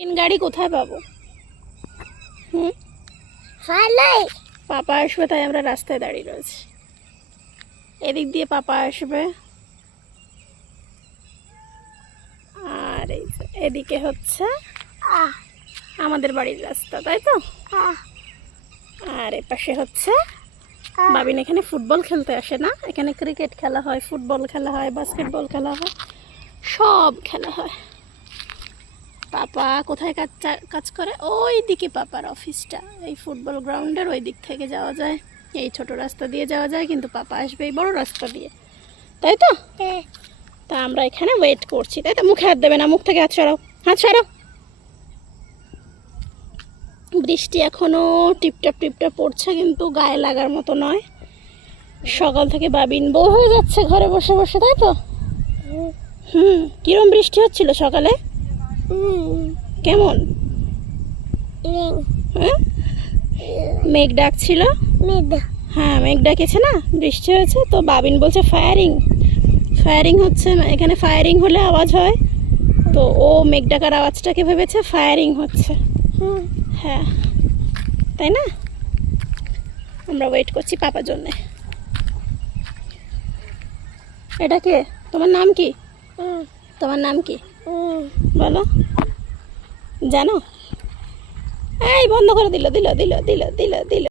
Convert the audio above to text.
গাড়ি কোথায় পাবো? পাপা আসবে তাই আমরা রাস্তায় দাঁড়িয়ে রয়েছি। এদিক দিয়ে পাপা আসবে, আর এদিকে হচ্ছে আমাদের বাড়ির রাস্তা, তাই তো? আর এপাশে হচ্ছে বাবিন এখানে ফুটবল খেলতে আসে না, এখানে ক্রিকেট খেলা হয়, ফুটবল খেলা হয়, বাস্কেটবল খেলা হয়, সব খেলা হয়। পাপা কোথায় কাজ করে? ওই দিকে পাপার অফিসটা, এই ফুটবল গ্রাউন্ডের ওই দিক থেকে যাওয়া যায়, এই ছোট রাস্তা দিয়ে যাওয়া যায়, কিন্তু পাপা আসবে এই বড় রাস্তা দিয়ে, তাই তো? তা আমরা এখানে ওয়েট করছি, তাই তো? মুখে হাত দেবে না, মুখ থেকে হাত সরাও, হাত সরাও। বৃষ্টি এখনো টিপটাপ টিপটাপ পড়ছে, কিন্তু গায়ে লাগার মতো নয়। সকাল থেকে বাবিন বউ হয়ে যাচ্ছে ঘরে বসে বসে, তাই তো? কিরম বৃষ্টি হচ্ছিল সকালে? কেমন? মেঘ ডাকছিল। হ্যাঁ, মেঘ ডাকেছে না, বৃষ্টি হয়েছে তো। বাবিন বলছে ফায়ারিং ফায়ারিং হচ্ছে, এখানে ফায়ারিং হলে আওয়াজ হয়, তো ও মেঘ ডাকার আওয়াজটাকে ভেবেছে ফায়ারিং হচ্ছে। হ্যাঁ, তাই না? আমরা ওয়েট করছি পাপার জন্যে। এটা কে? তোমার নাম কি? তোমার নাম কি বলো? জানো? এই বন্ধ করে দিল দিল দিল দিল দিল দিল